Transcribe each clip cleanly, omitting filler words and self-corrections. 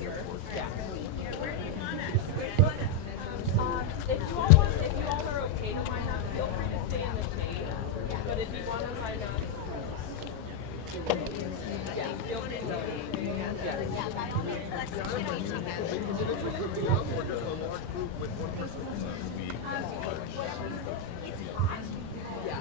Yeah. If you all are okay to line up, feel free to stay in the shade. But if you want to line up, yeah, feel free to. Yeah, by all means, let's change it. Yeah.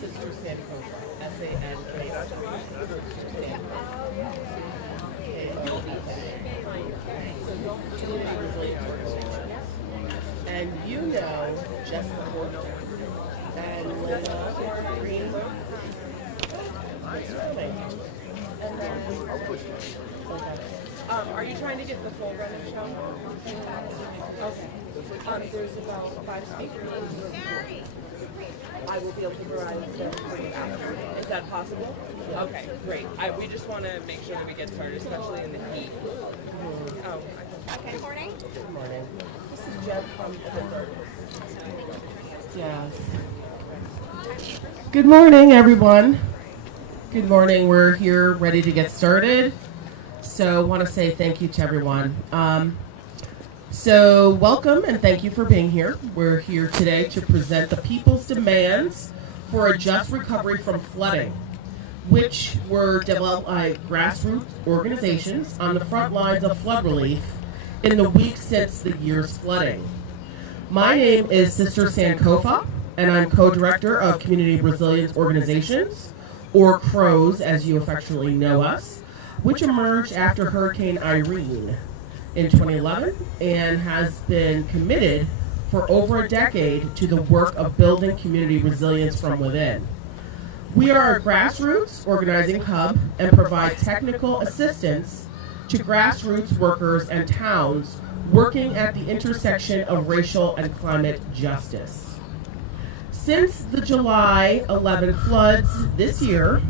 Sister Sankofa, and you know Jessica and Lena Greenberg. Are you trying to get the full run of the show? Okay. There's about 5 speakers. I will be able to provide them for you after. Is that possible? Okay, great. We just want to make sure that we get started, especially in the heat. Okay, morning. Good morning. This is Jeb from Edelman. Yes. Good morning, everyone. Good morning. We're here ready to get started. So I want to say thank you to everyone. So welcome and thank you for being here. We're here today to present the people's demands for a just recovery from flooding, which were developed by grassroots organizations on the front lines of flood relief in the weeks since the year's flooding. My name is Sister Sankofa, and I'm co-director of Community Resilience Organizations, or CROWS as you affectionately know us, which emerged after Hurricane Irene in 2011 and has been committed for over a decade to the work of building community resilience from within. We are a grassroots organizing hub and provide technical assistance to grassroots workers and towns working at the intersection of racial and climate justice. Since the July 11 floods this year,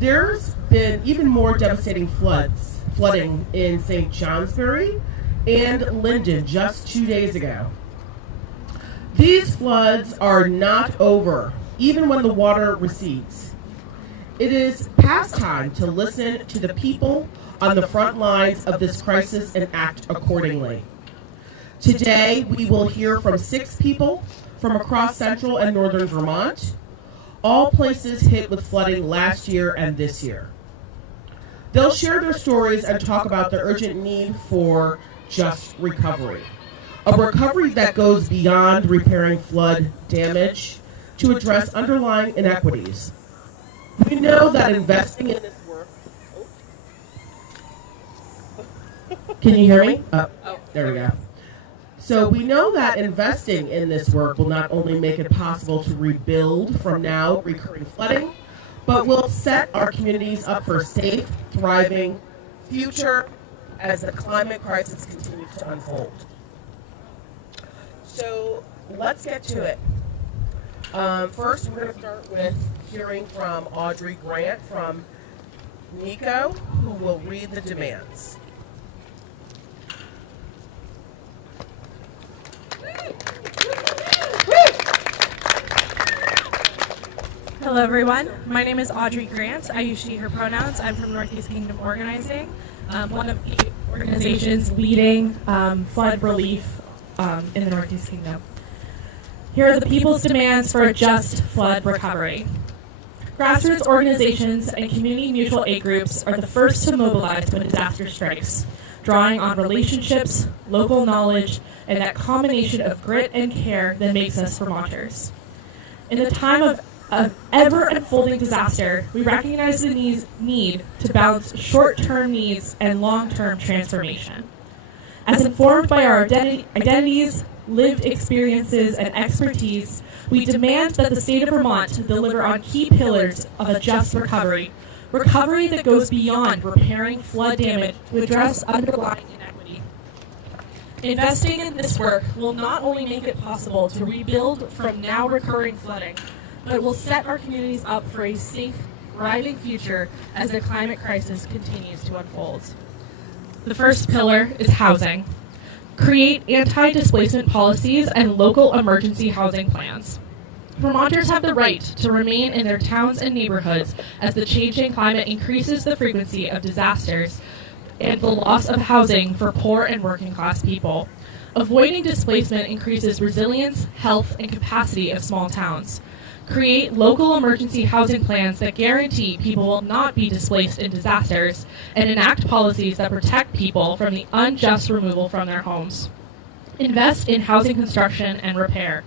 there's been even more devastating flooding in St. Johnsbury and Linden just 2 days ago. These floods are not over, even when the water recedes. It is past time to listen to the people on the front lines of this crisis and act accordingly. Today, we will hear from 6 people from across central and northern Vermont, all places hit with flooding last year and this year. They'll share their stories and talk about the urgent need for just recovery. A recovery that goes beyond repairing flood damage to address underlying inequities. We know that investing in this work... Can you hear me? There we go. So we know that investing in this work will not only make it possible to rebuild from now recurring flooding, but will set our communities up for a safe, thriving future as the climate crisis continues to unfold. So let's get to it. First, we're going to start with hearing from Audrey Grant from NICO, who will read the demands. Hello everyone, my name is Audrey Grant. I use she, her pronouns. I'm from Northeast Kingdom Organizing, one of the organizations leading flood relief in the Northeast Kingdom. Here are the people's demands for a just flood recovery. Grassroots organizations and community mutual aid groups are the first to mobilize when disaster strikes, drawing on relationships, local knowledge, and that combination of grit and care that makes us Vermonters. In the time of ever-unfolding disaster, we recognize the need to balance short-term needs and long-term transformation. As informed by our identities, lived experiences, and expertise, we demand that the state of Vermont deliver on key pillars of a just recovery that goes beyond repairing flood damage to address underlying inequity. Investing in this work will not only make it possible to rebuild from now recurring flooding, but it will set our communities up for a safe, thriving future as the climate crisis continues to unfold. The first pillar is housing. Create anti-displacement policies and local emergency housing plans. Vermonters have the right to remain in their towns and neighborhoods as the changing climate increases the frequency of disasters and the loss of housing for poor and working class people. Avoiding displacement increases resilience, health, and capacity of small towns. Create local emergency housing plans that guarantee people will not be displaced in disasters, and enact policies that protect people from the unjust removal from their homes. Invest in housing construction and repair.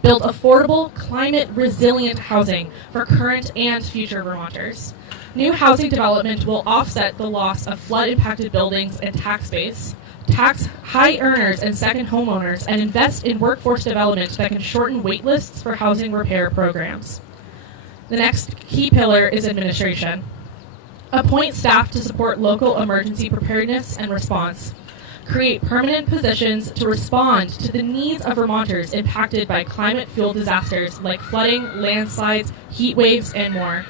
Build affordable, climate-resilient housing for current and future Vermonters. New housing development will offset the loss of flood-impacted buildings and tax base, tax high earners and second homeowners, and invest in workforce development that can shorten wait lists for housing repair programs. The next key pillar is administration. Appoint staff to support local emergency preparedness and response. Create permanent positions to respond to the needs of Vermonters impacted by climate-fueled disasters like flooding, landslides, heat waves, and more.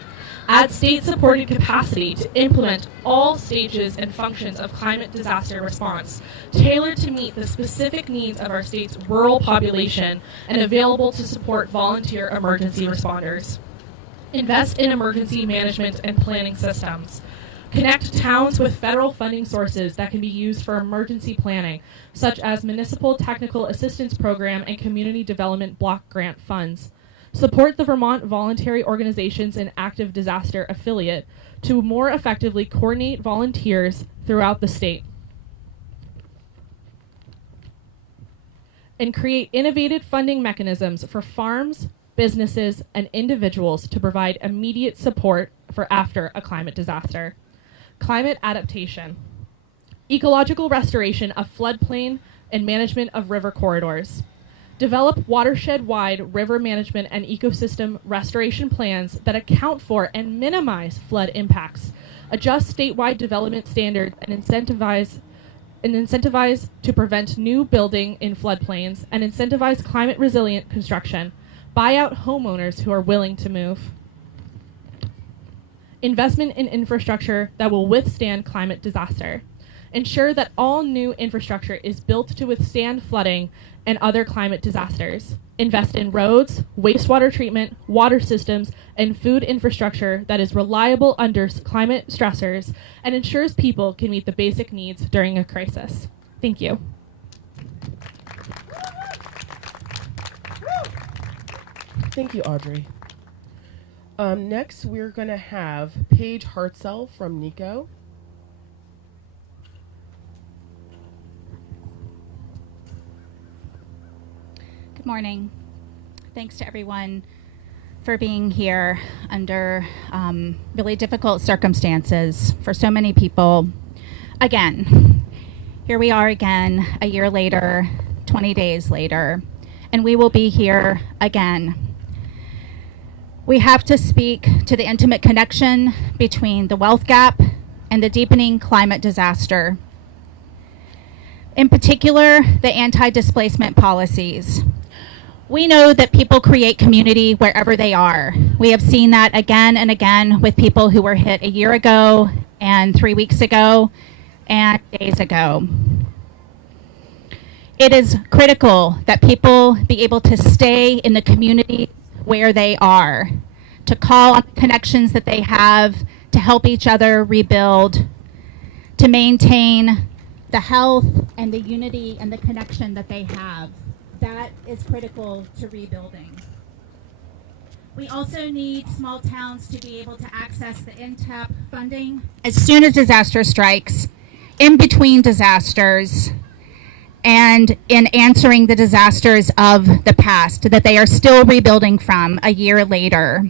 Add state-supported capacity to implement all stages and functions of climate disaster response, tailored to meet the specific needs of our state's rural population and available to support volunteer emergency responders. Invest in emergency management and planning systems. Connect towns with federal funding sources that can be used for emergency planning, such as Municipal Technical Assistance Program and Community Development Block Grant funds. Support the Vermont Voluntary Organizations and Active Disaster Affiliate to more effectively coordinate volunteers throughout the state. And create innovative funding mechanisms for farms, businesses, and individuals to provide immediate support for after a climate disaster. Climate adaptation. Ecological restoration of floodplain and management of river corridors. Develop watershed-wide river management and ecosystem restoration plans that account for and minimize flood impacts. Adjust statewide development standards and incentivize to prevent new building in floodplains and incentivize climate-resilient construction. Buy out homeowners who are willing to move. Investment in infrastructure that will withstand climate disaster. Ensure that all new infrastructure is built to withstand flooding and other climate disasters. Invest in roads, wastewater treatment, water systems, and food infrastructure that is reliable under climate stressors and ensures people can meet the basic needs during a crisis. Thank you. Thank you, Audrey. Next, we're going to have Paige Harell from NICO. Good morning. Thanks to everyone for being here under really difficult circumstances for so many people. Again, here we are again, a year later, 20 days later, and we will be here again. We have to speak to the intimate connection between the wealth gap and the deepening climate disaster. In particular, the anti-displacement policies. We know that people create community wherever they are. We have seen that again and again with people who were hit a year ago and 3 weeks ago and days ago. It is critical that people be able to stay in the community where they are, to call on the connections that they have, to help each other rebuild, to maintain the health and the unity and the connection that they have. That is critical to rebuilding. We also need small towns to be able to access the NTEP funding as soon as disaster strikes, in between disasters, and in answering the disasters of the past that they are still rebuilding from a year later.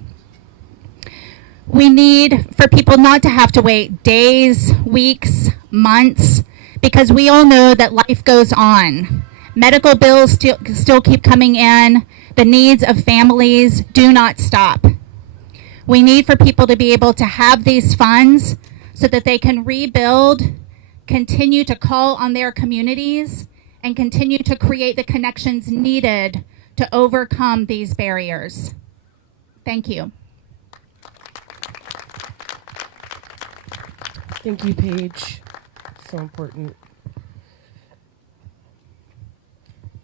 We need for people not to have to wait days, weeks, months, because we all know that life goes on. Medical bills still keep coming in. The needs of families do not stop. We need for people to be able to have these funds so that they can rebuild, continue to call on their communities, and continue to create the connections needed to overcome these barriers. Thank you. Thank you, Paige. So important.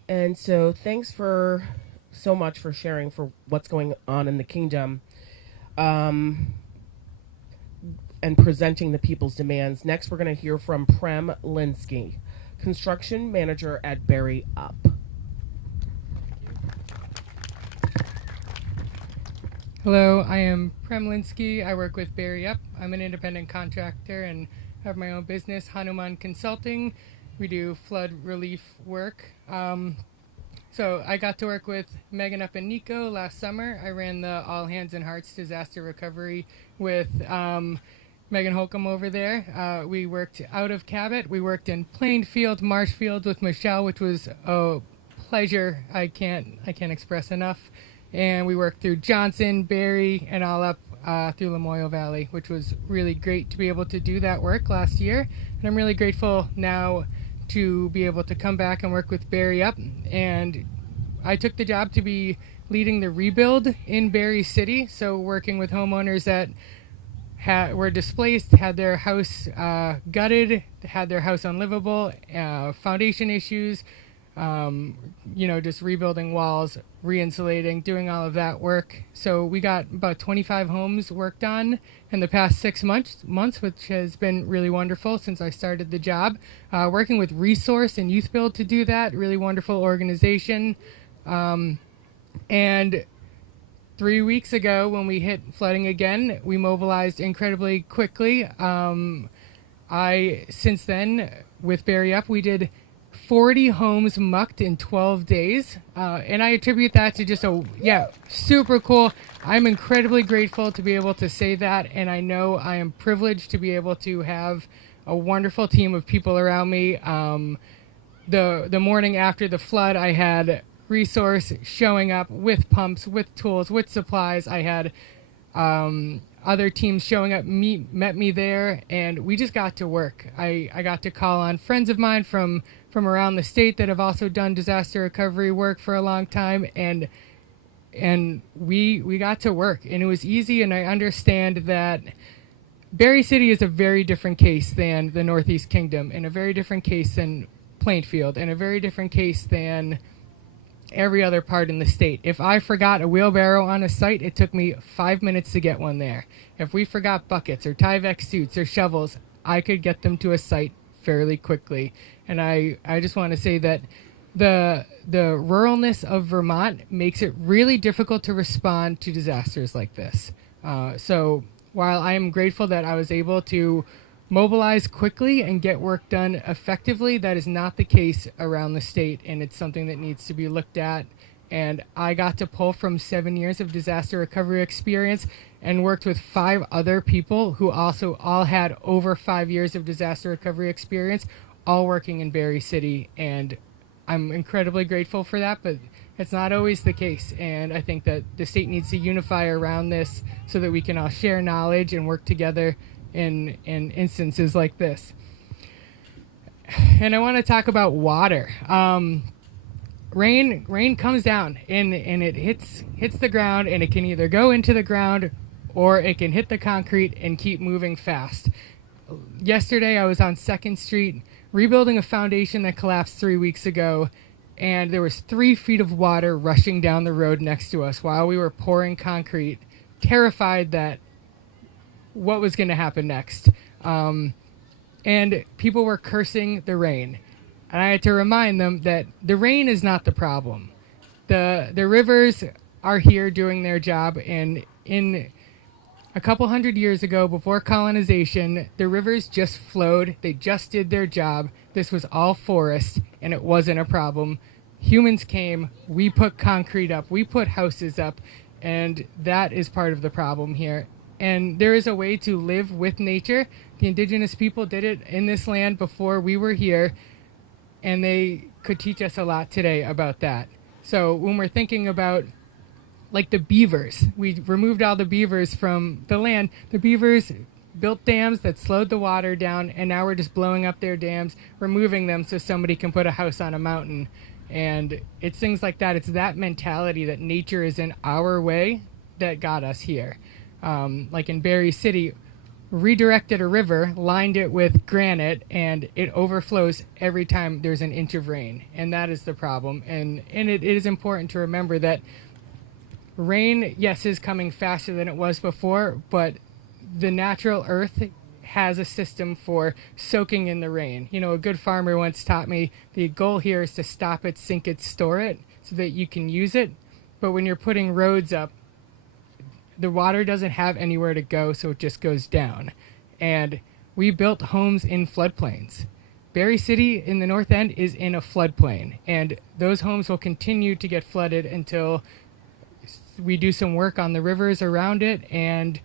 And so thanks for so much for sharing for what's going on in the kingdom and presenting the people's demands. Next, we're going to hear from Prem Linsky, construction manager at Berry Up. Hello, I am Prem Linsky. I work with Berry Up. I'm an independent contractor and have my own business, Hanuman Consulting. We do flood relief work. So I got to work with Megan up in Nico last summer. I ran the All Hands and Hearts disaster recovery with Megan Holcomb over there. We worked out of Cabot. We worked in Plainfield, Marshfield with Michelle, which was a pleasure I can't express enough. And we worked through Johnson, Barry, and all up through Lamoille Valley, which was really great to be able to do that work last year. And I'm really grateful now to be able to come back and work with Berry Up. And I took the job to be leading the rebuild in Berry City, so working with homeowners that were displaced, had their house gutted, had their house unlivable, foundation issues, just rebuilding walls, re-insulating, doing all of that work. So we got about 25 homes worked on in the past 6 months, which has been really wonderful since I started the job. Working with Resource and Youth Build to do that, really wonderful organization. And 3 weeks ago, when we hit flooding again, we mobilized incredibly quickly. Since then, with Berry Up, we did 40 homes mucked in 12 days. And I attribute that to just super cool. I'm incredibly grateful to be able to say that. And I know I am privileged to be able to have a wonderful team of people around me. The morning after the flood, I had Resource showing up with pumps, with tools, with supplies. I had other teams showing up, met me there, and we just got to work. I got to call on friends of mine from around the state that have also done disaster recovery work for a long time, and we got to work, and it was easy. And I understand that Berry City is a very different case than the Northeast Kingdom, and a very different case than Plainfield, and a very different case than every other part in the state. If I forgot a wheelbarrow on a site, it took me 5 minutes to get one there. If we forgot buckets or Tyvek suits or shovels, I could get them to a site fairly quickly. And I just want to say that the ruralness of Vermont makes it really difficult to respond to disasters like this. So while I am grateful that I was able to mobilize quickly and get work done effectively, that is not the case around the state, and it's something that needs to be looked at. And I got to pull from 7 years of disaster recovery experience and worked with 5 other people who also all had over 5 years of disaster recovery experience, all working in Berry City. And I'm incredibly grateful for that, but it's not always the case. And I think that the state needs to unify around this so that we can all share knowledge and work together in instances like this. And I want to talk about water. Rain comes down and it hits the ground, and it can either go into the ground or it can hit the concrete and keep moving fast. Yesterday I was on 2nd Street rebuilding a foundation that collapsed 3 weeks ago, and there was 3 feet of water rushing down the road next to us while we were pouring concrete, terrified that what was going to happen next. And people were cursing the rain. And I had to remind them that the rain is not the problem. The rivers are here doing their job. And in a couple hundred years ago, before colonization, the rivers just flowed. They just did their job. This was all forest, and it wasn't a problem. Humans came, we put concrete up, we put houses up, and that is part of the problem here. And there is a way to live with nature. The indigenous people did it in this land before we were here, and they could teach us a lot today about that. So when we're thinking about, like, the beavers, we removed all the beavers from the land. The beavers built dams that slowed the water down, and now we're just blowing up their dams, removing them so somebody can put a house on a mountain. And it's things like that. It's that mentality that nature is in our way that got us here. Like in Berry City, redirected a river, lined it with granite, and it overflows every time there's an inch of rain. And that is the problem. And it is important to remember that rain, yes, is coming faster than it was before, but the natural earth has a system for soaking in the rain. You know, a good farmer once taught me the goal here is to stop it, sink it, store it so that you can use it. But when you're putting roads up, the water doesn't have anywhere to go, so it just goes down. And we built homes in floodplains. Berry City in the north end is in a floodplain, and those homes will continue to get flooded until we do some work on the rivers around it and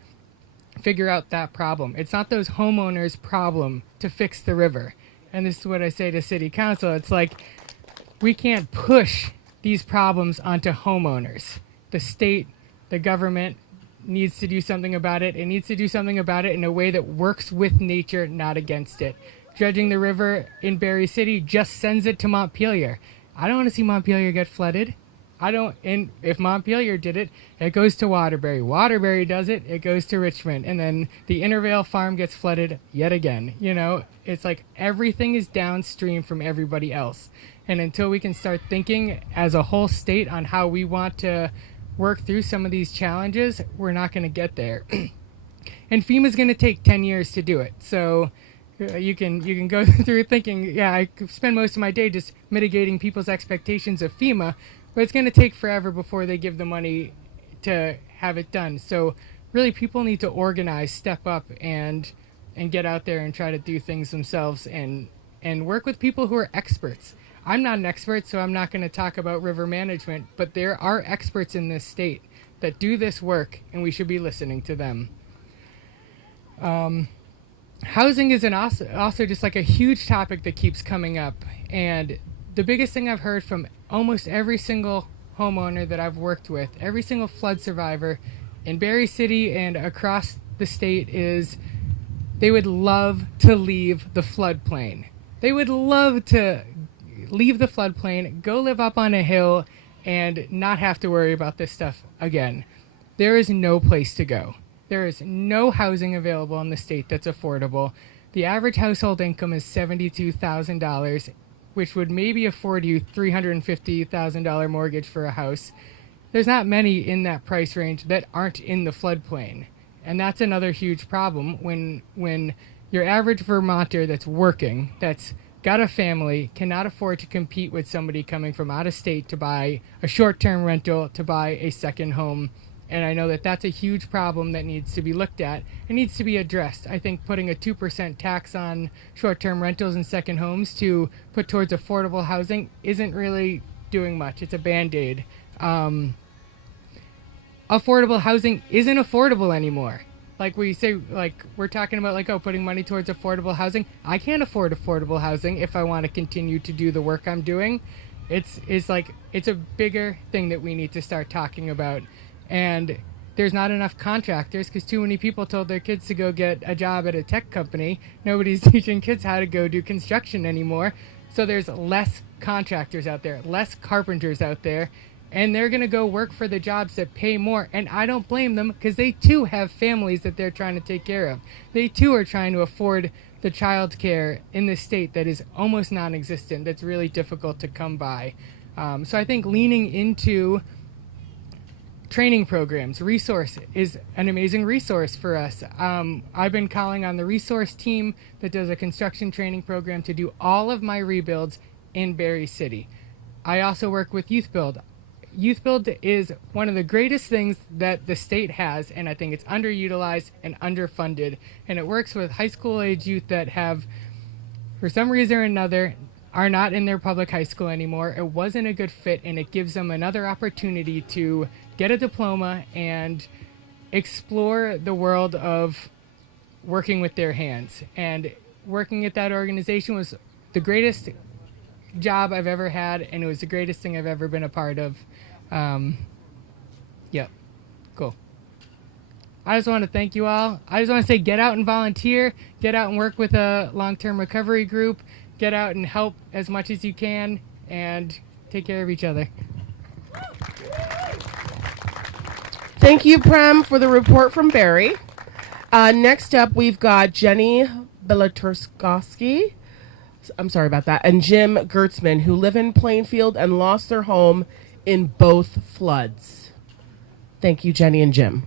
figure out that problem. It's not those homeowners' problem to fix the river. And this is what I say to city council. It's like, we can't push these problems onto homeowners. The state, the government needs to do something about it. It needs to do something about it in a way that works with nature, not against it. Dredging the river in Berry City just sends it to Montpelier. I don't want to see Montpelier get flooded. And if Montpelier did it, it goes to Waterbury. Waterbury does it, it goes to Richmond. And then the Intervale farm gets flooded yet again. You know, it's like everything is downstream from everybody else. And until we can start thinking as a whole state on how we want to work through some of these challenges, we're not going to get there. And FEMA's going to take 10 years to do it. So you can go through thinking, yeah, I spend most of my day just mitigating people's expectations of FEMA, but it's going to take forever before they give the money to have it done. So really, people need to organize, step up, and get out there and try to do things themselves and work with people who are experts. I'm not an expert, so I'm not going to talk about river management, but there are experts in this state that do this work, and we should be listening to them. Housing is also just like a huge topic that keeps coming up, and the biggest thing I've heard from almost every single homeowner that I've worked with, every single flood survivor in Berry City and across the state, is they would love to leave the floodplain. They would love to leave the floodplain, go live up on a hill, and not have to worry about this stuff again. There is no place to go. There is no housing available in the state that's affordable. The average household income is $72,000, which would maybe afford you $350,000 mortgage for a house. There's not many in that price range that aren't in the floodplain. And that's another huge problem when your average Vermonter that's working, that's got a family, cannot afford to compete with somebody coming from out of state to buy a short-term rental, to buy a second home. And I know that that's a huge problem that needs to be looked at. It needs to be addressed. I think putting a 2% tax on short-term rentals and second homes to put towards affordable housing isn't really doing much. It's a Band-Aid. Affordable housing isn't affordable anymore. Like we say, like we're talking about, like, oh, putting money towards affordable housing. I can't afford affordable housing if I want to continue to do the work I'm doing. It's a bigger thing that we need to start talking about. And there's not enough contractors because too many people told their kids to go get a job at a tech company. Nobody's teaching kids how to go do construction anymore. So there's less contractors out there, less carpenters out there, and they're going to go work for the jobs that pay more. And I don't blame them because they too have families that they're trying to take care of. They too are trying to afford the child care in this state that is almost non-existent, that's really difficult to come by. So I think leaning into training programs, resource is an amazing resource for us. I've been calling on the resource team that does a construction training program to do all of my rebuilds in Berry City. I also work with Youth Build. Youth Build is one of the greatest things that the state has, and I think it's underutilized and underfunded. And it works with high school age youth that have, for some reason or another, are not in their public high school anymore. It wasn't a good fit, and it gives them another opportunity to get a diploma and explore the world of working with their hands. And working at that organization was the greatest job I've ever had, and it was the greatest thing I've ever been a part of. Yep, cool. I just want to thank you all. I just want to say, get out and volunteer, get out and work with a long-term recovery group, get out and help as much as you can, and take care of each other. Thank you, Prem, for the report from Berry. Next up, we've got Jenny Bilaturskowski. I'm sorry about that. And Jim Gertzman, who live in Plainfield and lost their home in both floods. Thank you, Jenny and Jim.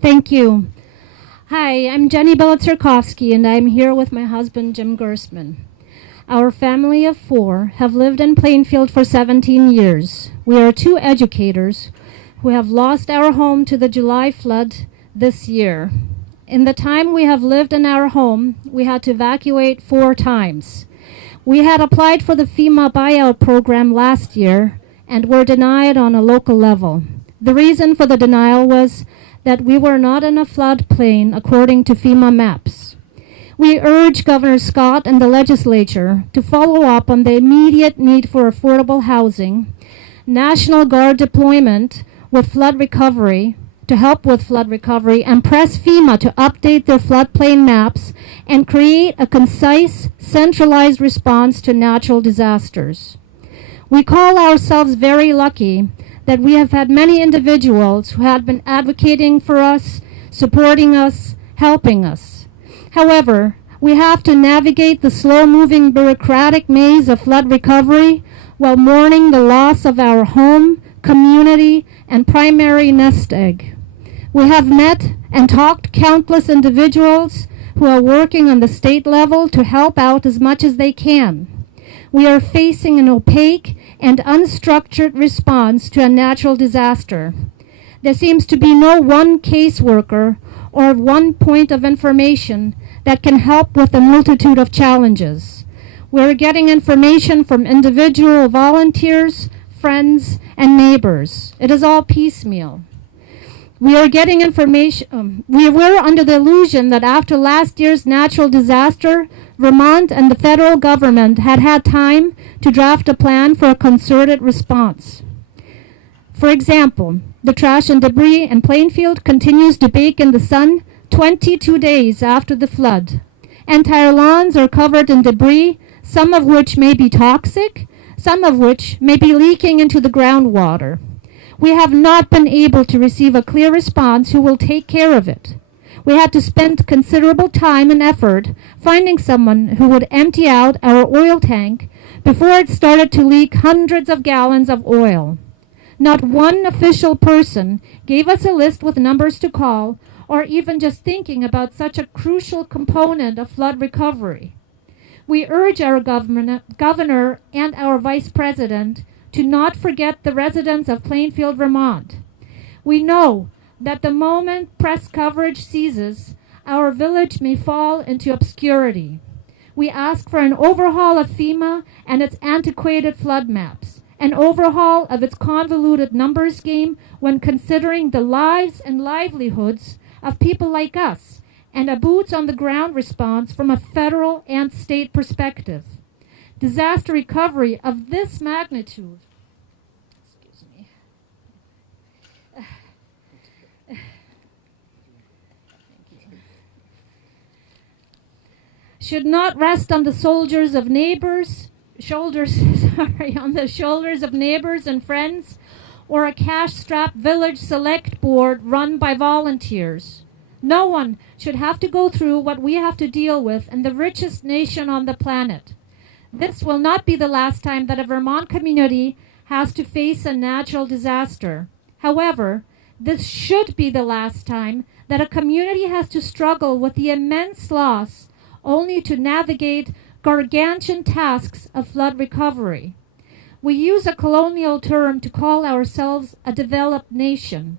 Thank you. Hi, I'm Jenny Bilaturskowski, and I'm here with my husband, Jim Gertzman. Our family of 4 have lived in Plainfield for 17 years. We are 2 educators who have lost our home to the July flood this year. In the time we have lived in our home, we had to evacuate 4 times. We had applied for the FEMA buyout program last year and were denied on a local level. The reason for the denial was that we were not in a floodplain according to FEMA maps. We urge Governor Scott and the legislature to follow up on the immediate need for affordable housing, National Guard deployment with flood recovery, to help with flood recovery, and press FEMA to update their floodplain maps and create a concise, centralized response to natural disasters. We call ourselves very lucky that we have had many individuals who have been advocating for us, supporting us, helping us. However, we have to navigate the slow-moving bureaucratic maze of flood recovery while mourning the loss of our home, community, and primary nest egg. We have met and talked to countless individuals who are working on the state level to help out as much as they can. We are facing an opaque and unstructured response to a natural disaster. There seems to be no one caseworker or one point of information that can help with a multitude of challenges. We're getting information from individual volunteers, friends, and neighbors. It is all piecemeal. We are getting information. We were under the illusion that after last year's natural disaster, Vermont and the federal government had had time to draft a plan for a concerted response. For example, the trash and debris in Plainfield continues to bake in the sun 22 days after the flood. Entire lawns are covered in debris, some of which may be toxic, some of which may be leaking into the groundwater. We have not been able to receive a clear response who will take care of it. We had to spend considerable time and effort finding someone who would empty out our oil tank before it started to leak hundreds of gallons of oil. Not one official person gave us a list with numbers to call, or even just thinking about such a crucial component of flood recovery. We urge our governor and our vice president to not forget the residents of Plainfield, Vermont. We know that the moment press coverage ceases, our village may fall into obscurity. We ask for an overhaul of FEMA and its antiquated flood maps, an overhaul of its convoluted numbers game when considering the lives and livelihoods of people like us, and a boots-on-the-ground response from a federal and state perspective. Disaster recovery of this magnitude should not rest on the shoulders of neighbors and friends, or a cash-strapped village select board run by volunteers. No one should have to go through what we have to deal with in the richest nation on the planet. This will not be the last time that a Vermont community has to face a natural disaster. However, this should be the last time that a community has to struggle with the immense loss only to navigate gargantuan tasks of flood recovery. We use a colonial term to call ourselves a developed nation.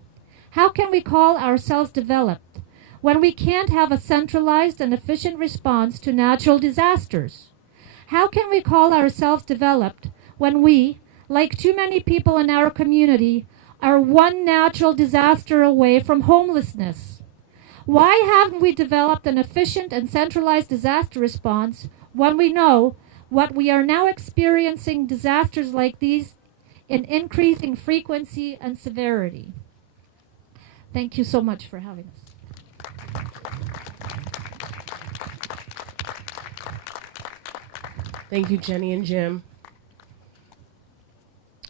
How can we call ourselves developed when we can't have a centralized and efficient response to natural disasters? How can we call ourselves developed when we, like too many people in our community, are one natural disaster away from homelessness? Why haven't we developed an efficient and centralized disaster response when we know what we are now experiencing disasters like these in increasing frequency and severity? Thank you so much for having us. Thank you, Jenny and Jim.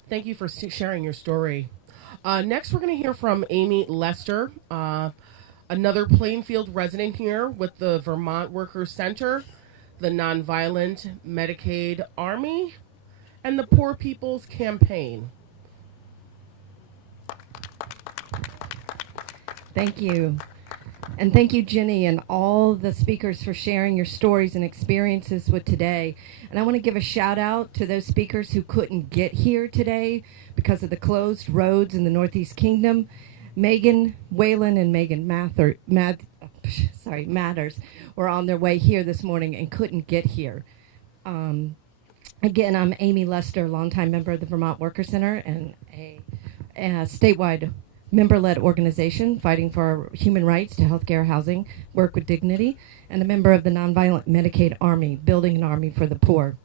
Thank you for sharing your story. Next, we're going to hear from Amy Lester. Another Plainfield resident here with the Vermont Workers Center, the Nonviolent Medicaid Army, and the Poor People's Campaign. Thank you. And thank you, Jenny, and all the speakers for sharing your stories and experiences with today. And I want to give a shout out to those speakers who couldn't get here today because of the closed roads in the Northeast Kingdom. Megan Whalen and Megan Matters were on their way here this morning and couldn't get here. Again, I'm Amy Lester, longtime member of the Vermont Workers Center and a statewide member-led organization fighting for human rights to healthcare, housing, work with dignity, and a member of the Nonviolent Medicaid Army, building an army for the poor.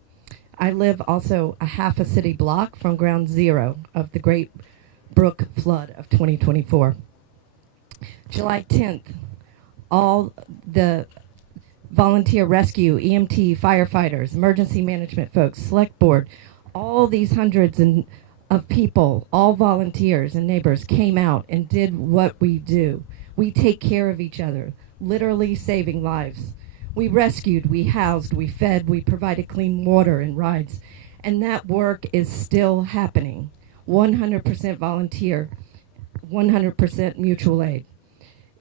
I live also a half a city block from ground zero of the Great Brook flood of 2024. July 10th, all the volunteer rescue, EMT, firefighters, emergency management folks, select board, all these hundreds of people, all volunteers and neighbors came out and did what we do. We take care of each other, literally saving lives. We rescued, we housed, we fed, we provided clean water and rides. And that work is still happening. 100% volunteer, 100% mutual aid.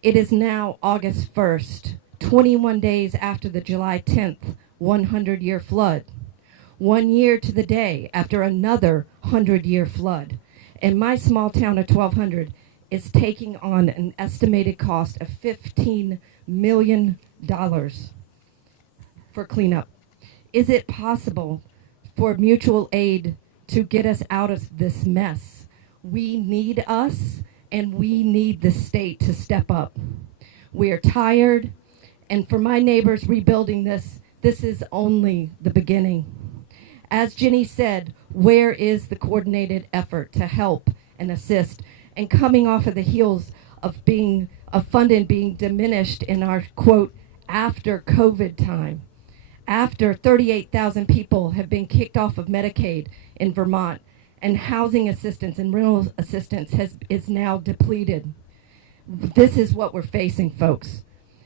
It is now August 1st, 21 days after the July 10th 100-year flood. 1 year to the day after another 100-year flood. And my small town of 1,200 is taking on an estimated cost of $15 million for cleanup. Is it possible for mutual aid to get us out of this mess? We need us, and we need the state to step up. We are tired, and for my neighbors rebuilding this is only the beginning. As Jenny said, where is the coordinated effort to help and assist? And coming off of the heels of funding being diminished in our, quote, after COVID time, after 38,000 people have been kicked off of Medicaid in Vermont, and housing assistance and rental assistance is now depleted. This is what we're facing, folks.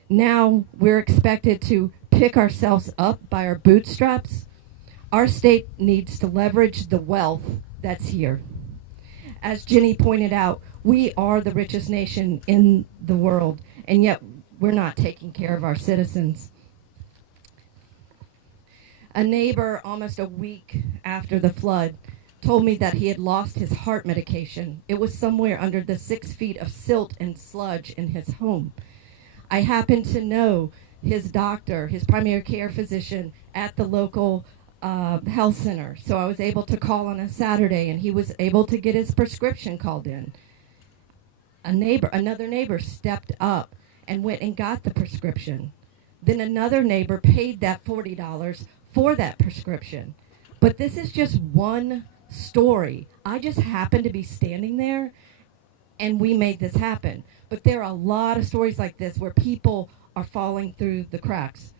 Now we're expected to pick ourselves up by our bootstraps. Our state needs to leverage the wealth that's here. As Jenny pointed out, we are the richest nation in the world, and yet we're not taking care of our citizens. A neighbor, almost a week after the flood, told me that he had lost his heart medication. It was somewhere under the 6 feet of silt and sludge in his home. I happen to know his doctor, his primary care physician at the local health center. So I was able to call on a Saturday, and he was able to get his prescription called in. Another neighbor stepped up and went and got the prescription. Then another neighbor paid that $40 for that prescription. But this is just one story. I just happened to be standing there, and we made this happen. But there are a lot of stories like this where people are falling through the cracks.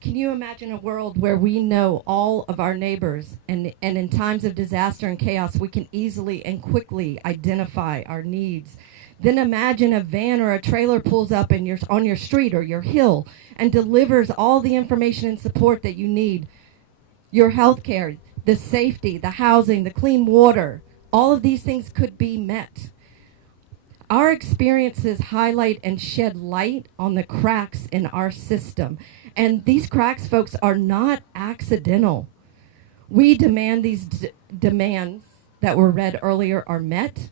Can you imagine a world where we know all of our neighbors, and in times of disaster and chaos, we can easily and quickly identify our needs? Then imagine a van or a trailer pulls up on your street or your hill and delivers all the information and support that you need. Your health care, the safety, the housing, the clean water, all of these things could be met. Our experiences highlight and shed light on the cracks in our system. And these cracks, folks, are not accidental. We demand these demands that were read earlier are met.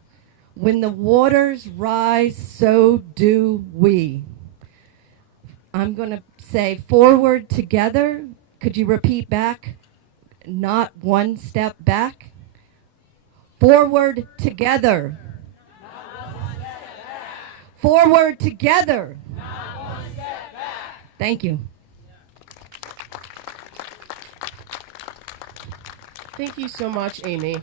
When the waters rise, so do we. I'm going to say forward together. Could you repeat back? Not one step back. Forward together. Not one step back. Forward together. Not one step back. Thank you. Thank you so much, Amy.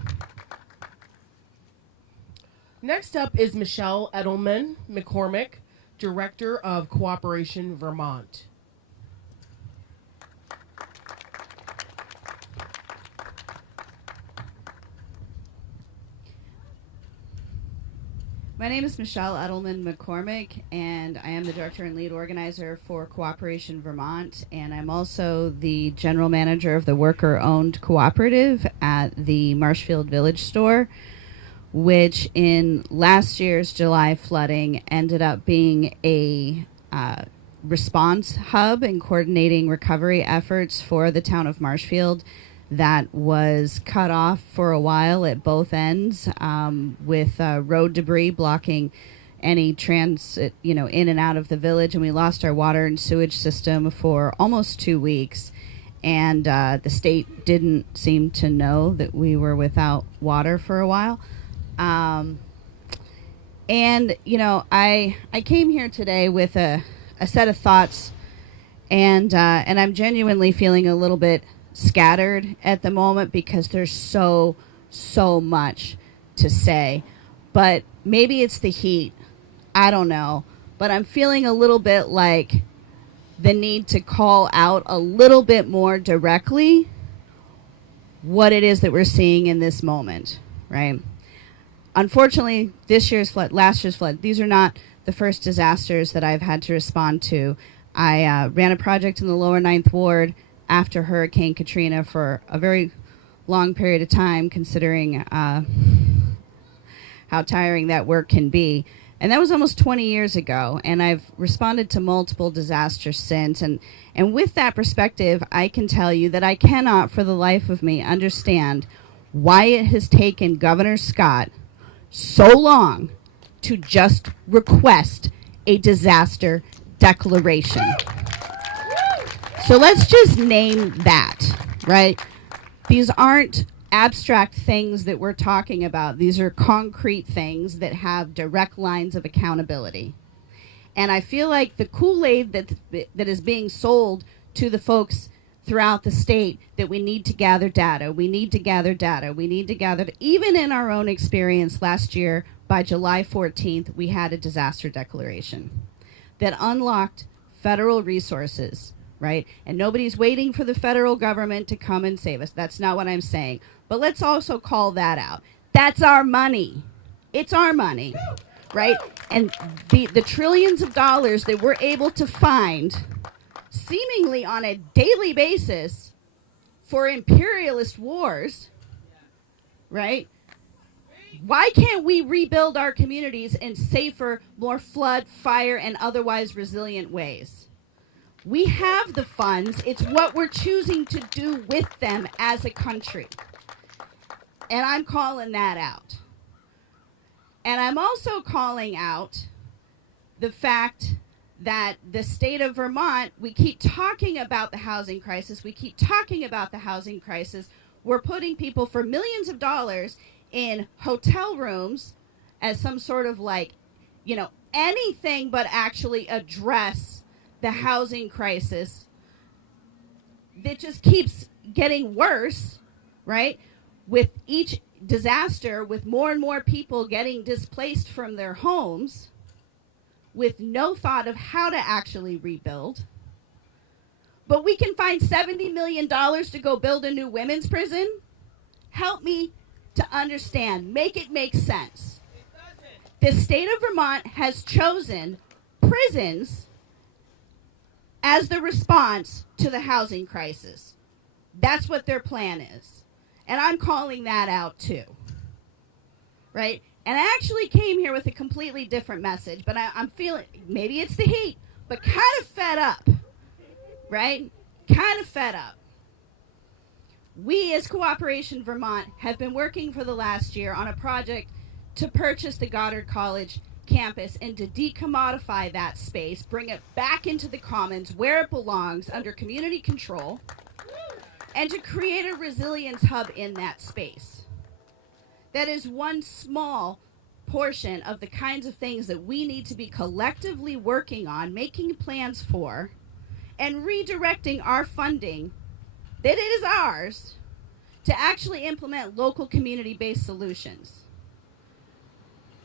Next up is Michelle Edelman McCormack, Director of Cooperation Vermont. My name is Michelle Edelman McCormack, and I am the director and lead organizer for Cooperation Vermont, and I'm also the general manager of the worker-owned cooperative at the Marshfield Village store, which in last year's July flooding ended up being a response hub and coordinating recovery efforts for the town of Marshfield that was cut off for a while at both ends, with road debris blocking any transit, in and out of the village. And we lost our water and sewage system for almost 2 weeks. And the state didn't seem to know that we were without water for a while. I came here today with a set of thoughts, and I'm genuinely feeling a little bit scattered at the moment because there's so much to say. But maybe it's the heat, I don't know, but I'm feeling a little bit like the need to call out a little bit more directly what it is that we're seeing in this moment, right? Unfortunately, this year's flood, last year's flood, these are not the first disasters that I've had to respond to. I ran a project in the lower 9th Ward after Hurricane Katrina for a very long period of time, considering how tiring that work can be. And that was almost 20 years ago, and I've responded to multiple disasters since. And with that perspective, I can tell you that I cannot for the life of me understand why it has taken Governor Scott so long to just request a disaster declaration. So let's just name that, right? These aren't abstract things that we're talking about. These are concrete things that have direct lines of accountability. And I feel like the Kool-Aid that is being sold to the folks throughout the state, that we need to gather data, even in our own experience last year, by July 14th, we had a disaster declaration that unlocked federal resources, right? And nobody's waiting for the federal government to come and save us. That's not what I'm saying. But let's also call that out. That's our money. It's our money, right? And the trillions of dollars that we're able to find seemingly on a daily basis for imperialist wars, right? Why can't we rebuild our communities in safer, more flood, fire, and otherwise resilient ways? We have the funds. It's what we're choosing to do with them as a country. And I'm calling that out. And I'm also calling out the fact that the state of Vermont, we keep talking about the housing crisis. We're putting people for millions of dollars in hotel rooms as some sort of anything but actually address the housing crisis that just keeps getting worse, right? With each disaster, with more and more people getting displaced from their homes, with no thought of how to actually rebuild. But we can find $70 million to go build a new women's prison? Help me to understand. Make it make sense. The state of Vermont has chosen prisons as the response to the housing crisis. That's what their plan is. And I'm calling that out too. Right? And I actually came here with a completely different message, but I'm feeling, maybe it's the heat, but kind of fed up. Right? Kind of fed up. We as Cooperation Vermont have been working for the last year on a project to purchase the Goddard College campus and to decommodify that space, bring it back into the commons where it belongs under community control, and to create a resilience hub in that space. That is one small portion of the kinds of things that we need to be collectively working on, making plans for, and redirecting our funding that it is ours to actually implement local community-based solutions.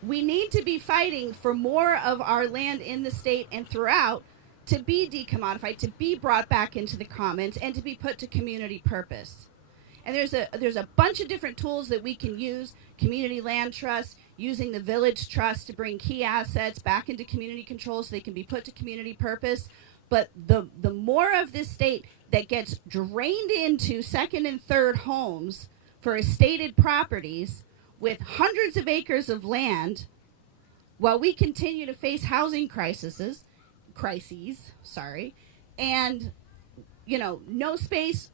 We need to be fighting for more of our land in the state and throughout to be decommodified, to be brought back into the commons, and to be put to community purpose. And there's a bunch of different tools that we can use: community land trusts, using the village trust to bring key assets back into community control so they can be put to community purpose. But the more of this state that gets drained into second and third homes for estated properties with hundreds of acres of land, while we continue to face housing crises, and no space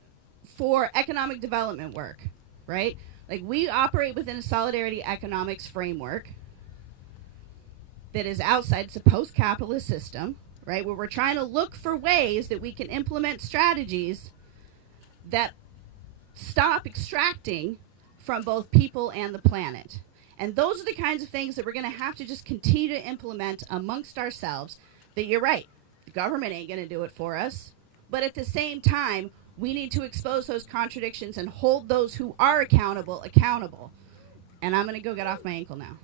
for economic development work, right? Like, we operate within a solidarity economics framework that is outside. It's a post-capitalist system, right, where we're trying to look for ways that we can implement strategies that stop extracting from both people and the planet. And those are the kinds of things that we're going to have to just continue to implement amongst ourselves. That, you're right, the government ain't going to do it for us. But at the same time, we need to expose those contradictions and hold those who are accountable. And I'm going to go get off my ankle now.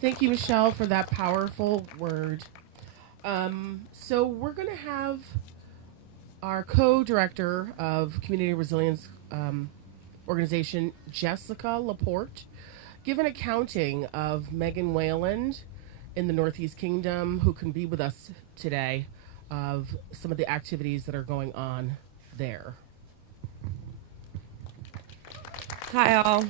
Thank you, Michelle, for that powerful word. So we're going to have our co-director of Community Resilience Organization, Jessica Leapert, give an accounting of Megan Wayland in the Northeast Kingdom, who can be with us today, of some of the activities that are going on there. Hi, all.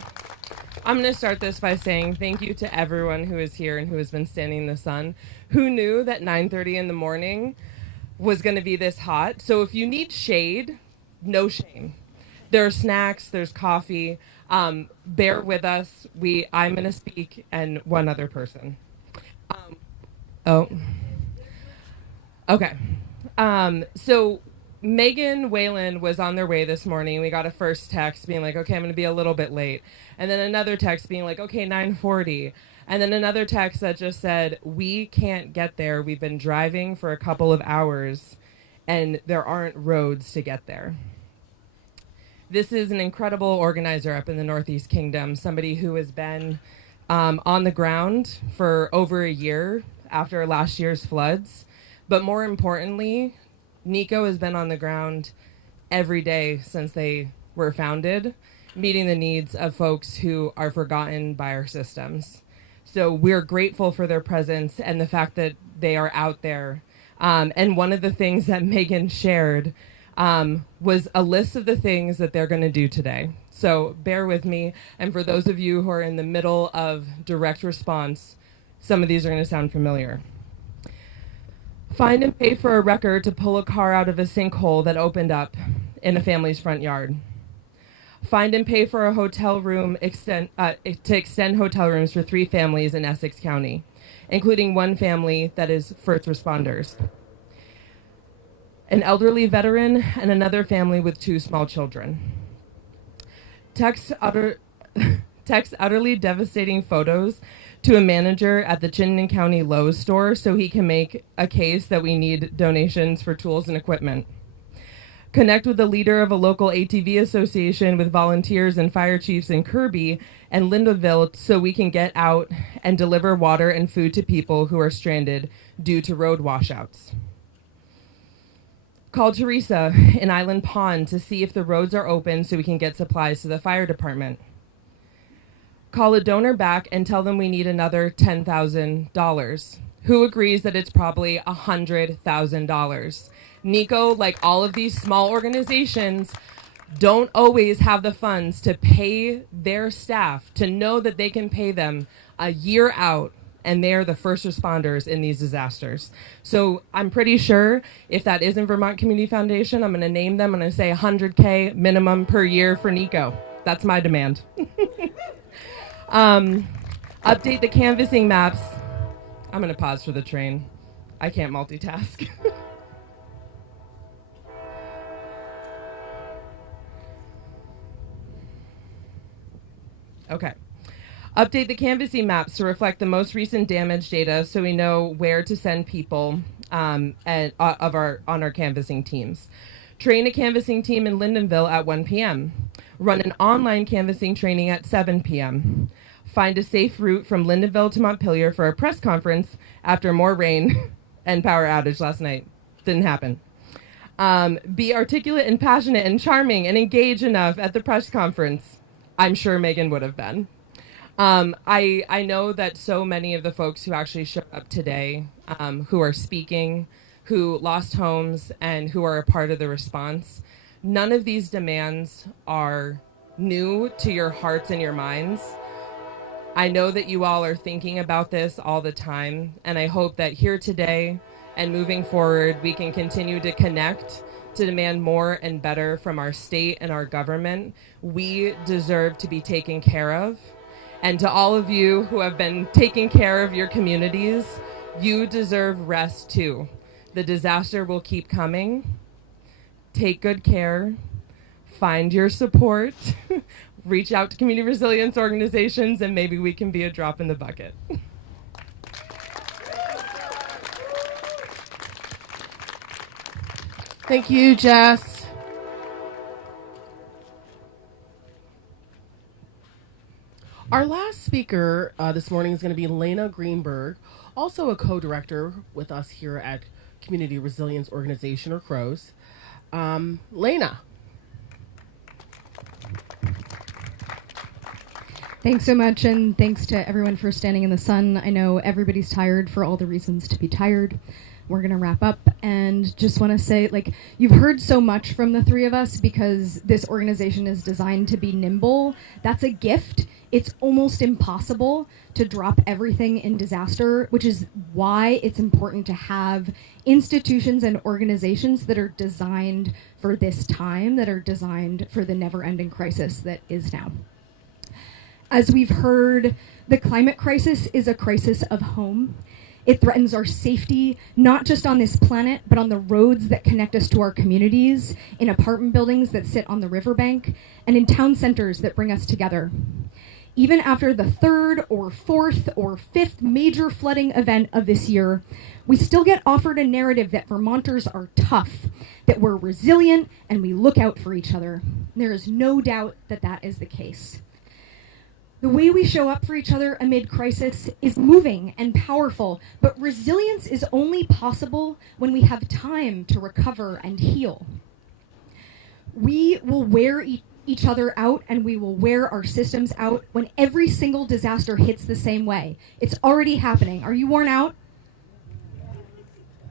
I'm going to start this by saying thank you to everyone who is here and who has been standing in the sun. Who knew that 9:30 in the morning was going to be this hot? So if you need shade, no shame. There are snacks, there's coffee. Bear with us. I'm going to speak, and one other person. Okay. So Megan Wayland was on their way this morning. We got a first text being like, okay, I'm going to be a little bit late. And then another text being like, okay, 9:40. And then another text that just said, we can't get there. We've been driving for a couple of hours, and there aren't roads to get there. This is an incredible organizer up in the Northeast Kingdom, somebody who has been on the ground for over a year after last year's floods. But more importantly, Nico has been on the ground every day since they were founded, meeting the needs of folks who are forgotten by our systems. So we're grateful for their presence and the fact that they are out there. And one of the things that Megan shared was a list of the things that they're going to do today. So bear with me. And for those of you who are in the middle of direct response, some of these are going to sound familiar. Find and pay for a wrecker to pull a car out of a sinkhole that opened up in a family's front yard. Find and pay for a hotel room to extend hotel rooms for 3 families in Essex County, including one family that is first responders, an elderly veteran, and another family with 2 small children. Text utterly devastating photos to a manager at the Chittenden County Lowe's store so he can make a case that we need donations for tools and equipment. Connect with the leader of a local ATV association with volunteers and fire chiefs in Kirby and Lindaville so we can get out and deliver water and food to people who are stranded due to road washouts. Call Teresa in Island Pond to see if the roads are open so we can get supplies to the fire department. Call a donor back and tell them we need another $10,000. Who agrees that it's probably $100,000? Nico, like all of these small organizations, don't always have the funds to pay their staff, to know that they can pay them a year out, and they're the first responders in these disasters. So I'm pretty sure if that isn't Vermont Community Foundation, I'm going to name them. I'm going to say $100K minimum per year for Nico. That's my demand. Update the canvassing maps. I'm going to pause for the train. I can't multitask. Okay. Update the canvassing maps to reflect the most recent damage data so we know where to send people on our canvassing teams. Train a canvassing team in Lyndonville at 1 p.m. Run an online canvassing training at 7 p.m. Find a safe route from Lyndonville to Montpelier for a press conference after more rain and power outage last night. Didn't happen. be articulate and passionate and charming and engage enough at the press conference. I'm sure Megan would have been. I know that so many of the folks who actually showed up today, who are speaking, who lost homes, and who are a part of the response, none of these demands are new to your hearts and your minds. I know that you all are thinking about this all the time, and I hope that here today and moving forward, we can continue to connect to demand more and better from our state and our government. We deserve to be taken care of. And to all of you who have been taking care of your communities, you deserve rest too. The disaster will keep coming. Take good care. Find your support. Reach out to community resilience organizations, and maybe we can be a drop in the bucket. Thank you, Jess. Our last speaker this morning is going to be Lena Greenberg, also a co-director with us here at Community Resilience Organization, or CROWS. Lena. Thanks so much, and thanks to everyone for standing in the sun. I know everybody's tired for all the reasons to be tired. We're going to wrap up, and just want to say, you've heard so much from the three of us because this organization is designed to be nimble. That's a gift. It's almost impossible to drop everything in disaster, which is why it's important to have institutions and organizations that are designed for this time, that are designed for the never-ending crisis that is now. As we've heard, the climate crisis is a crisis of home. It threatens our safety, not just on this planet, but on the roads that connect us to our communities, in apartment buildings that sit on the riverbank, and in town centers that bring us together. Even after the third or fourth or fifth major flooding event of this year, we still get offered a narrative that Vermonters are tough, that we're resilient, and we look out for each other. There is no doubt that that is the case. The way we show up for each other amid crisis is moving and powerful, but resilience is only possible when we have time to recover and heal. We will wear each other out, and we will wear our systems out when every single disaster hits the same way. It's already happening. Are you worn out?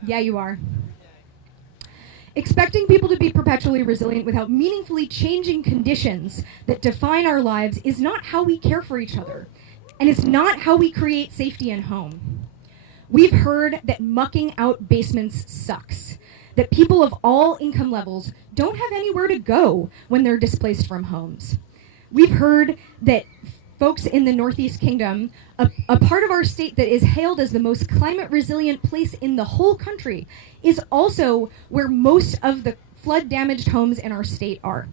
Yeah, you are. Expecting people to be perpetually resilient without meaningfully changing conditions that define our lives is not how we care for each other, and it's not how we create safety and home. We've heard that mucking out basements sucks, that people of all income levels don't have anywhere to go when they're displaced from homes. We've heard that folks in the Northeast Kingdom, a part of our state that is hailed as the most climate resilient place in the whole country, is also where most of the flood damaged homes in our state are.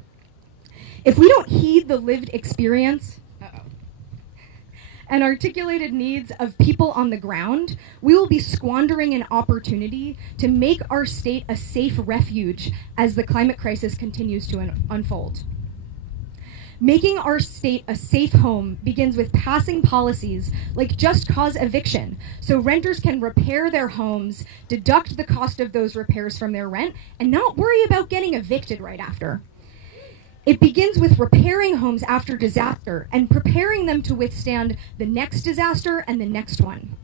If we don't heed the lived experience and articulated needs of people on the ground, we will be squandering an opportunity to make our state a safe refuge as the climate crisis continues to unfold. Making our state a safe home begins with passing policies like just cause eviction, so renters can repair their homes, deduct the cost of those repairs from their rent, and not worry about getting evicted right after. It begins with repairing homes after disaster and preparing them to withstand the next disaster and the next one.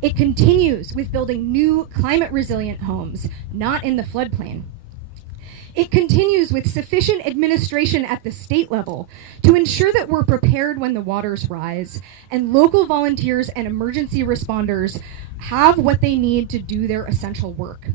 It continues with building new climate resilient homes, not in the floodplain. It continues with sufficient administration at the state level to ensure that we're prepared when the waters rise, and local volunteers and emergency responders have what they need to do their essential work.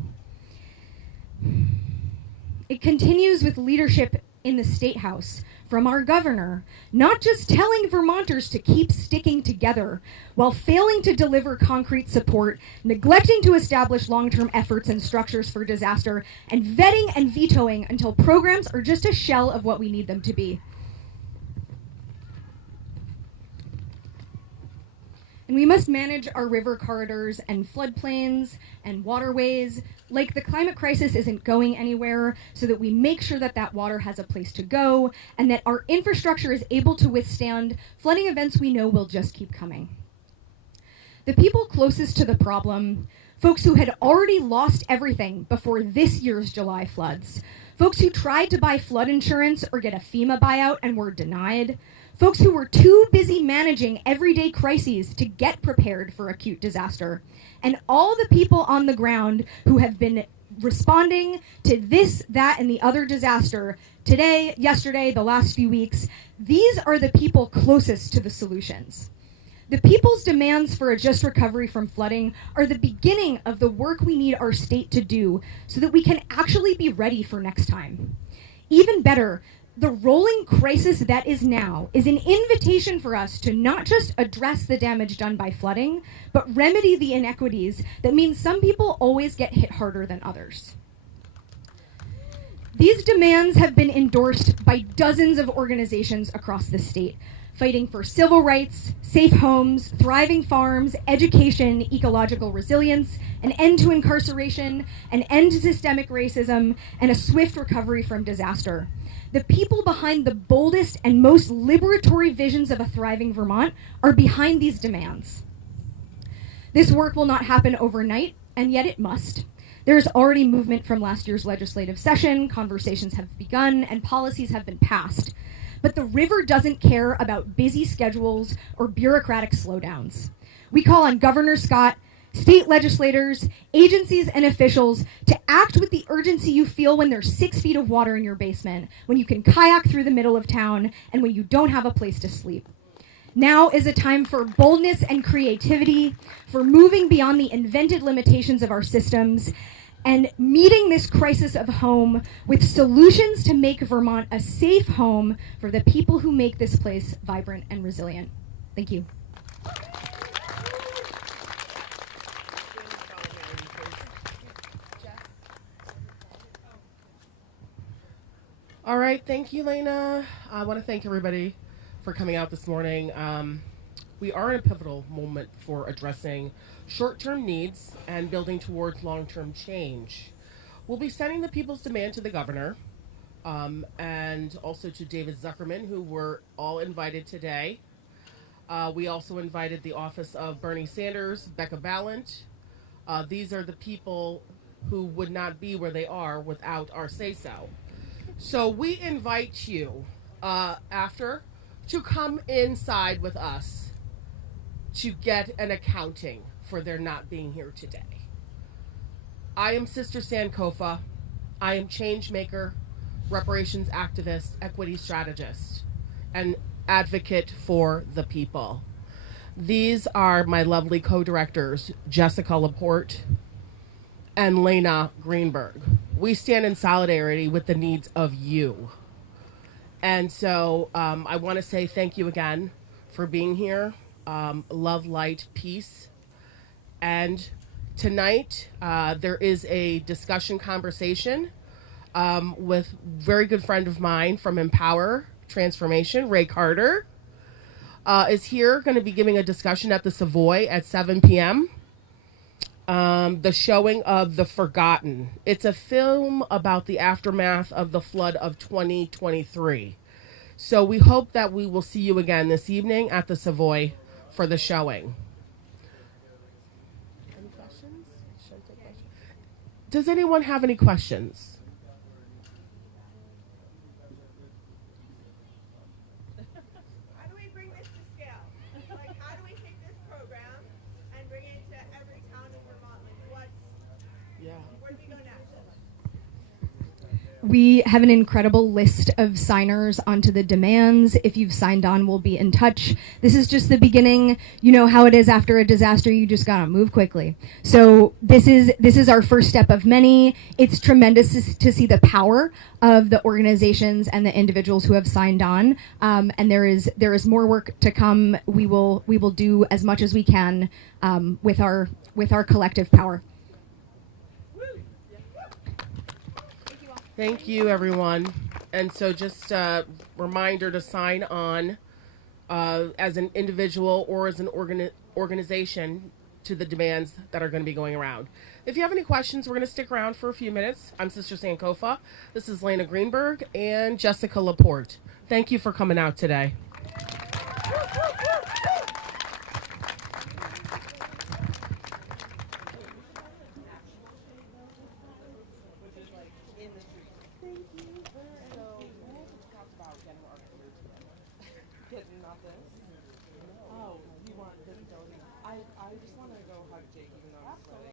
It continues with leadership in the State House from our governor, not just telling Vermonters to keep sticking together while failing to deliver concrete support, neglecting to establish long-term efforts and structures for disaster, and vetting and vetoing until programs are just a shell of what we need them to be. And we must manage our river corridors and floodplains and waterways like the climate crisis isn't going anywhere, so that we make sure that that water has a place to go and that our infrastructure is able to withstand flooding events we know will just keep coming. The people closest to the problem, folks who had already lost everything before this year's July floods, folks who tried to buy flood insurance or get a FEMA buyout and were denied, folks who were too busy managing everyday crises to get prepared for acute disaster, and all the people on the ground who have been responding to this, that, and the other disaster today, yesterday, the last few weeks. These are the people closest to the solutions. The people's demands for a just recovery from flooding are the beginning of the work we need our state to do so that we can actually be ready for next time. Even better, the rolling crisis that is now is an invitation for us to not just address the damage done by flooding, but remedy the inequities that mean some people always get hit harder than others. These demands have been endorsed by dozens of organizations across the state, fighting for civil rights, safe homes, thriving farms, education, ecological resilience, an end to incarceration, an end to systemic racism, and a swift recovery from disaster. The people behind the boldest and most liberatory visions of a thriving Vermont are behind these demands. This work will not happen overnight, and yet it must. There's already movement from last year's legislative session, conversations have begun, and policies have been passed. But the river doesn't care about busy schedules or bureaucratic slowdowns. We call on Governor Scott, state legislators, agencies, and officials to act with the urgency you feel when there's 6 feet of water in your basement, when you can kayak through the middle of town, and when you don't have a place to sleep. Now is a time for boldness and creativity, for moving beyond the invented limitations of our systems, and meeting this crisis of home with solutions to make Vermont a safe home for the people who make this place vibrant and resilient. Thank you. All right, thank you, Lena. I want to thank everybody for coming out this morning. We are in a pivotal moment for addressing short-term needs and building towards long-term change. We'll be sending the people's demand to the governor and also to David Zuckerman, who were all invited today. We also invited the office of Bernie Sanders, Becca Ballant. These are the people who would not be where they are without our say-so. So we invite you after to come inside with us to get an accounting for their not being here today. I am Sister Sankofa. I am change maker, reparations activist, equity strategist, and advocate for the people. These are my lovely co-directors, Jessica Leapert and Lena Greenberg. We stand in solidarity with the needs of you. And so I want to say thank you again for being here. Love, light, peace. And tonight there is a discussion conversation with very good friend of mine from Empower Transformation, Ray Carter, is here going to be giving a discussion at the Savoy at 7 p.m. The showing of The Forgotten. It's a film about the aftermath of the flood of 2023. So we hope that we will see you again this evening at the Savoy for the showing. Any questions? Should I take questions? Does anyone have any questions? How do we bring this to scale? Like, how do we take this program and bring it to every town in Vermont? Like, where do we go next? We have an incredible list of signers onto the demands. If you've signed on, we'll be in touch. This is just the beginning. You know how it is after a disaster, you just gotta move quickly. So this is our first step of many. It's tremendous to see the power of the organizations and the individuals who have signed on. And there is more work to come. We will do as much as we can with our collective power. Thank you, everyone. And so just a reminder to sign on as an individual or as an organization to the demands that are going to be going around. If you have any questions, we're going to stick around for a few minutes. I'm Sister Sankofa. This is Lena Greenberg and Jessica Leapert. Thank you for coming out today.